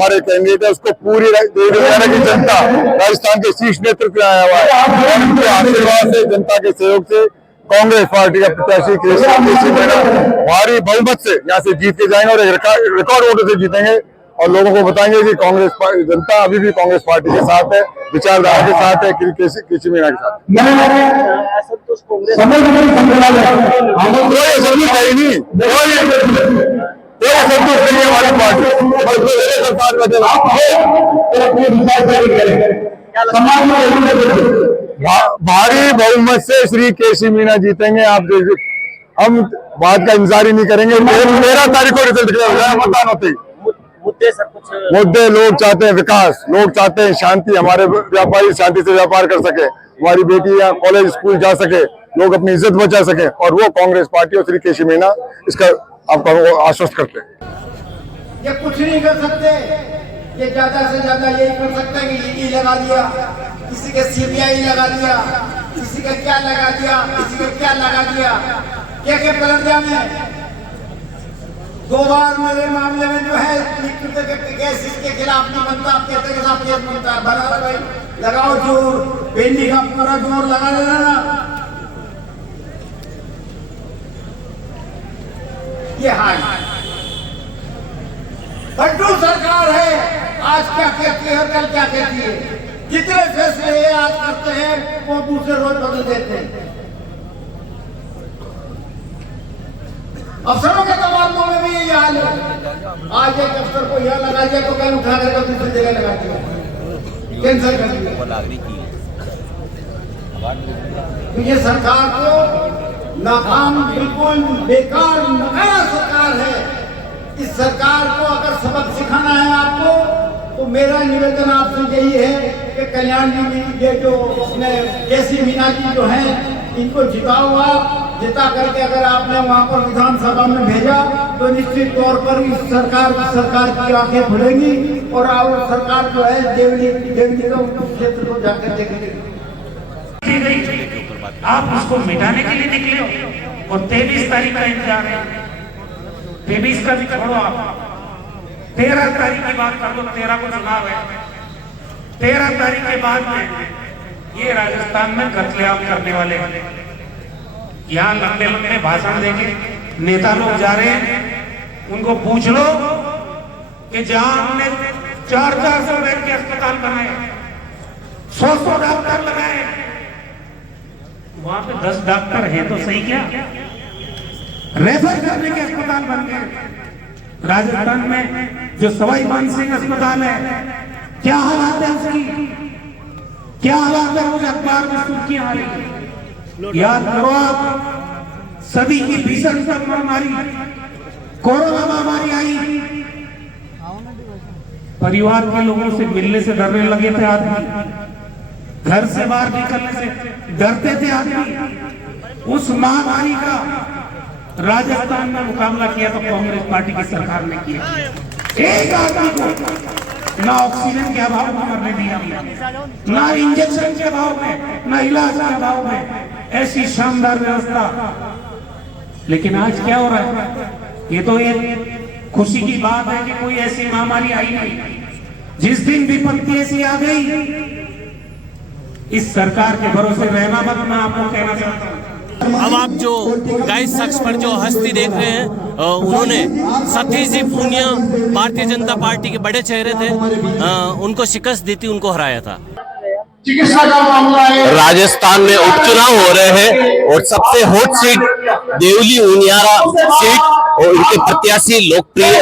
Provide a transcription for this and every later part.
हमारे कैंडिडेट है उसको पूरी हरियाणा की जनता, राजस्थान के शीर्ष नेतृत्व आया हुआ है। उनके आशीर्वाद से, जनता के सहयोग से कांग्रेस पार्टी का प्रत्याशी केसी मीणा भारी बहुमत से यहाँ से जीत के जाएंगे और रिकॉर्ड वोटों से जीतेंगे और लोगों को बताएंगे कि कांग्रेस जनता अभी भी कांग्रेस पार्टी के साथ है, विचारधारा के साथ है, केसी मीणा के साथ। संतुष्ट नहीं हमारी पार्टी। भारी बहुमत से श्री केसी मीणा जीतेंगे। आप हम बात का इंतजार ही नहीं करेंगे। 13 तारीख को रिजल्ट मतदान होते ही मुद्दे लोग चाहते हैं विकास, लोग चाहते हैं शांति, हमारे व्यापारी शांति से व्यापार कर सके, हमारी बेटियां कॉलेज स्कूल जा सके, लोग अपनी इज्जत बचा सके और वो कांग्रेस पार्टी और श्री केसी मीणा इसका आपको आश्वस्त करते हैं। ये कुछ नहीं कर सकते, ये ज्यादा से ज्यादा यही कर सकते हैं कि ईडी लगा दिया, किसी के सीबीआई लगा दिया, किसी का क्या लगा दिया, किसी का क्या लगा दिया, क्या पलट जाए। 2 बार मेरे मामले में जो है केस इसके खिलाफ नहीं बनता, आप कहते के साथ केस बनता है। बना भाई लगाओ जोर, पेंडी का पूरा जोर लगा देना ना। ये हाल बंटू सरकार है, आज क्या कहती है कल क्या कहती है। जितने फैसले ये आज करते हैं वो दूसरे रोज बदल देते हैं। अफसरों के तबादलों में भी यही हाल है। आज एक अफसर को यह लगा दिया तो कल उठा कर दूसरी जगह लगा दिया, कैंसिल कर दिया। तो ये सरकार को नाकाम, बिल्कुल बेकार नकारा सरकार है। इस सरकार को अगर सबक सिखाना है आपको तो मेरा निवेदन आपसे यही है कि कल्याण जी ये जो उसने केसी मीणा जी जो है इनको जिताओ। आप जिता करके अगर आपने वहां पर विधानसभा में भेजा तो निश्चित तौर पर इस सरकार की आंखें खुलेंगी और सरकार जो है देवनी का क्षेत्र को जाकर देखेंगे। आप उसको मिटाने के लिए निकले हो और 23 तारीख का इंतजार है। 23 का भी छोड़ो, आप 13 तारीख की बात कर दो। 13 को चुनाव है, 13 तारीख के बाद में ये राजस्थान में कत्लेआम करने वाले, यहाँ लंबे लंबे भाषण देंगे, नेता लोग जा रहे हैं। उनको पूछ लो कि जहां हमने 400 बेड के अस्पताल बनाए, 100 डॉक्टर लगाए, वहां पे 10 डॉक्टर हैं तो सही, क्या रेफर करने के अस्पताल बन गए। राजस्थान में जो सवाई मानसिंह अस्पताल है, क्या हालात है उसकी, क्या हालात है, मुझे अखबार में सुर्खियां आ रही है। याद करो आप, सभी की भीषण महामारी कोरोना महामारी आई, परिवार के लोगों से मिलने से डरने लगे थे आदमी, घर से बाहर निकलने से डरते थे आदमी। उस महामारी का राजस्थान में मुकाबला किया तो कांग्रेस पार्टी की सरकार ने किया। एक आदमी को ना ऑक्सीजन के अभाव में मरने दिया, ना इंजेक्शन के अभाव में, ना इलाज के अभाव में, ऐसी शानदार व्यवस्था। लेकिन आज क्या हो रहा है? ये तो एक खुशी की बात है कि कोई ऐसी महामारी आई नहीं। जिस दिन विपत्ति ऐसी आ गई, इस सरकार के भरोसे रहना मत, मैं आपको कहना चाहता हूँ। अब आप जो गाइस शख्स पर जो हस्ती देख रहे हैं, उन्होंने सतीश जी पूनिया भारतीय जनता पार्टी के बड़े चेहरे थे, उनको शिकस्त दी थी, उनको हराया था। राजस्थान में उपचुनाव हो रहे हैं और सबसे hot seat Deoli Uniara seat और इनके प्रत्याशी लोकप्रिय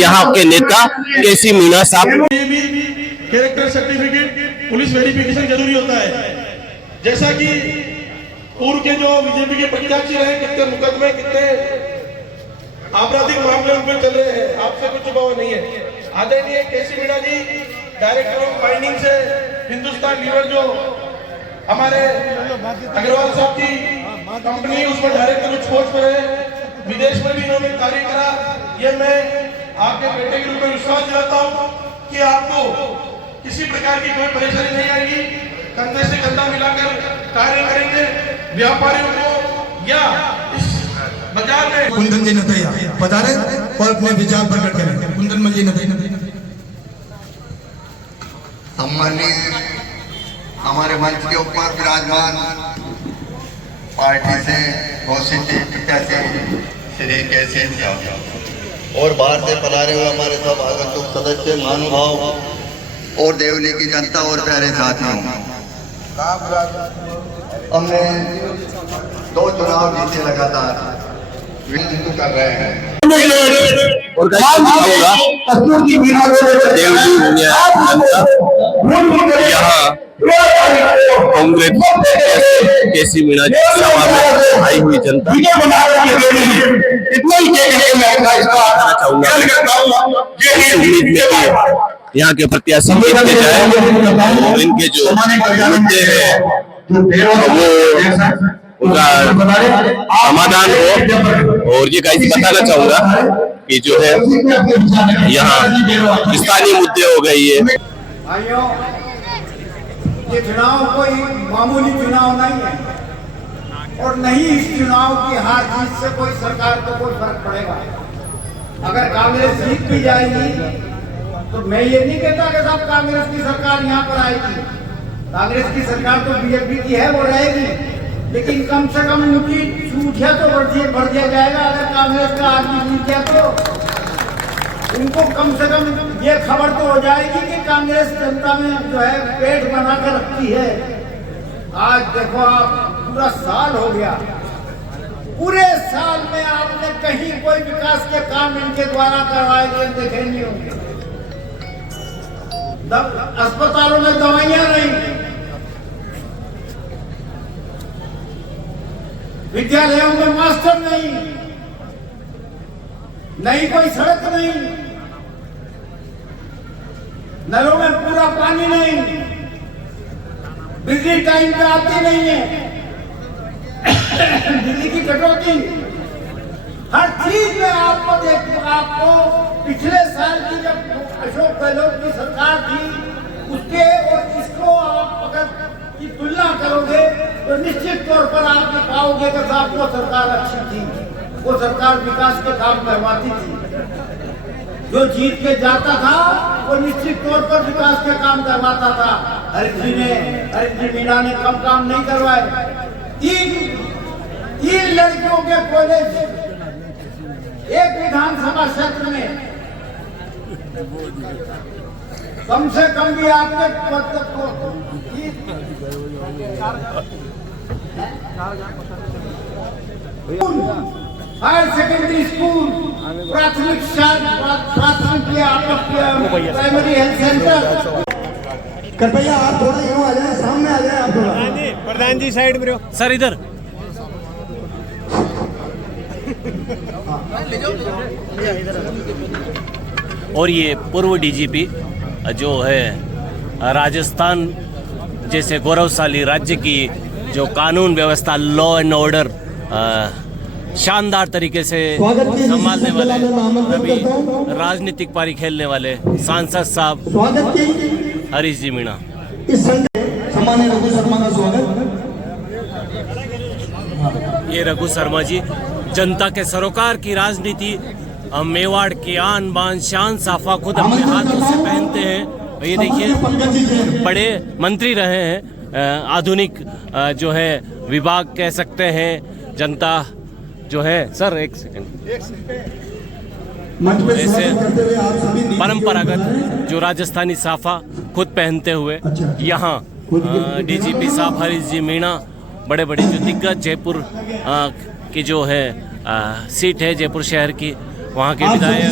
यहाँ के नेता केसी मीणा साहब। कैरेक्टर सर्टिफिकेट, पुलिस वेरिफिकेशन जरूरी होता है। जैसा कि पूर्व के जो बीजेपी के प्रत्याशी रहे, कितने मुकदमे, कितने आपराधिक मामले उनमें चल रहे हैं, आपसे कुछ छुपा नहीं है। आदरणीय केसी मीणा जी डायरेक्टर ऑफ माइनिंग से हिंदुस्तान लीवर जो हमारे अग्रवाल साहब की कंपनी, उसमें डायरेक्टर उच्च पोस्ट पर है, विदेश में भी इन्होंने कार्य करा। ये मैं आपके बेटे के रूप में विश्वास दिलाता हूँ कि आपको किसी प्रकार की कोई परेशानी नहीं आएगी। कंधे से कंधा मिलाकर कार्य करेंगे। व्यापारियों को या इस बाजार में कुंदन जी नथैया पधारे और अपने विचार प्रकट करें। कुंदन जी नथैया। सम्मानित हमारे मंच के ऊपर विराजमान पार्टी से घोषित प्रत्याशी श्री केसी और बाहर से पधारे हुए हमारे सब आगंतुक सदस्य, महानुभाव और देवली की जनता और प्यारे साथियों, हमने 2 चुनाव जीते लगातार कर रहे हैं और देवली यहाँ कांग्रेस केसी मीणा जी सभा में आई हुई जनता चाहूंगा उम्मीद में कि यहाँ के प्रत्याशी जीतते जाए और इनके जो मुद्दे हैं वो उनका समाधान हो। और ये गाइस बताना चाहूंगा कि जो है यहाँ स्थानीय मुद्दे हो गए ये भाइयों, ये चुनाव कोई मामूली चुनाव नहीं है और नहीं इस चुनाव की हार जीत से कोई सरकार को कोई फर्क पड़ेगा। अगर कांग्रेस जीत भी जाएगी तो मैं ये नहीं कहता कि साहब कांग्रेस की सरकार यहाँ पर आएगी। कांग्रेस की सरकार तो बीजेपी की है, वो रहेगी, लेकिन कम से कम उनकी सूझिया तो बढ़ दिया जाएगा। अगर कांग्रेस का आदमी जीत गया तो उनको कम से कम ये खबर तो हो जाएगी कि कांग्रेस जनता में जो है पेट बना कर रखती है। आज देखो आप, पूरा साल हो गया, पूरे साल में आपने कहीं कोई विकास के काम इनके द्वारा करवाए गए देखे नहीं होंगे। अस्पतालों में दवाइयां नहीं, विद्यालयों में मास्टर नहीं कोई सड़क नहीं, नलों में पूरा पानी नहीं, बिजली टाइम पे आती नहीं है, बिजली की कटौती, हर चीज में आपको पिछले साल की जब अशोक गहलोत की सरकार थी उसके और इसको आप अगर की तुलना करोगे तो निश्चित तौर पर आप पाओगे कि साहब वो सरकार अच्छी थी, वो सरकार विकास के काम करवाती थी। जो जीत के जाता था वो निश्चित तौर पर विकास के काम करवाता था। हरीश जी मीणा ने कम काम नहीं करवाए। 3 लड़कियों के कॉलेज एक विधानसभा क्षेत्र में, कम से कम भी आपके हायर सेकेंडरी स्कूल, प्राथमिक प्राइमरी हेल्थ सेंटर। कृपया आप थोड़ा यूँ आ जाए, सामने आ जाए आप थोड़ा। प्रधान जी साइड में सर, इधर और ये पूर्व डीजीपी जो है राजस्थान जैसे गौरवशाली राज्य की जो कानून व्यवस्था, लॉ एंड ऑर्डर शानदार तरीके से संभालने वाले, अभी राजनीतिक पारी खेलने वाले सांसद साहब हरीश जी मीणा। ये रघु शर्मा जी जनता के सरोकार की राजनीति, मेवाड़ की आन बान शान साफा खुद अपने हाथों से पहनते हैं। ये देखिए, बड़े मंत्री रहे हैं, आधुनिक जो है विभाग कह सकते हैं। जनता जो है, सर एक सेकंड, ऐसे परंपरागत जो राजस्थानी साफा खुद पहनते हुए यहाँ डीजीपी साहब हरीश जी मीणा, बड़े बड़े जो दिग्गज जयपुर की जो है सीट है जयपुर शहर की, वहाँ के विधायक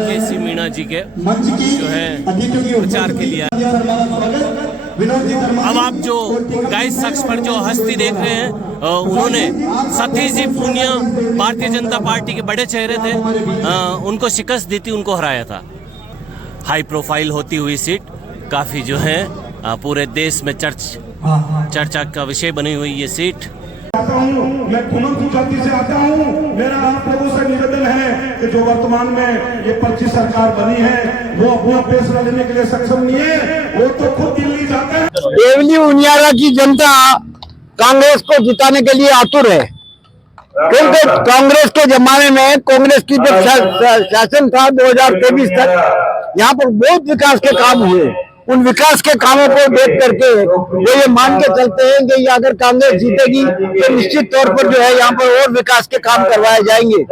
केसी मीणा जी के जो है प्रचार के लिए। अब आप जो गाइस शख्स पर जो हस्ती देख रहे हैं, उन्होंने सतीश जी पूनिया भारतीय जनता पार्टी के बड़े चेहरे थे, उनको शिकस्त दी थी, उनको हराया था। हाई प्रोफाइल होती हुई सीट, काफ़ी जो है पूरे देश में चर्चा का विषय बनी हुई ये सीट। मैं कुमंतु जाति से आता हूँ। मेरा आप लोगों से निवेदन है कि जो वर्तमान में ये 25 सरकार बनी है वो अपना फैसला लेने के लिए सक्षम नहीं है, वो तो खुद दिल्ली जाते हैं। देवली उनियारा की जनता कांग्रेस को जिताने के लिए आतुर है। क्योंकि कांग्रेस के जमाने में कांग्रेस की जब शासन था 2023 तक, यहाँ पर बहुत विकास के काम हुए। उन विकास के कामों को देख करके वो ये मान के चलते हैं कि अगर कांग्रेस जीतेगी तो निश्चित तौर पर जो है यहाँ पर और विकास के काम करवाए जाएंगे।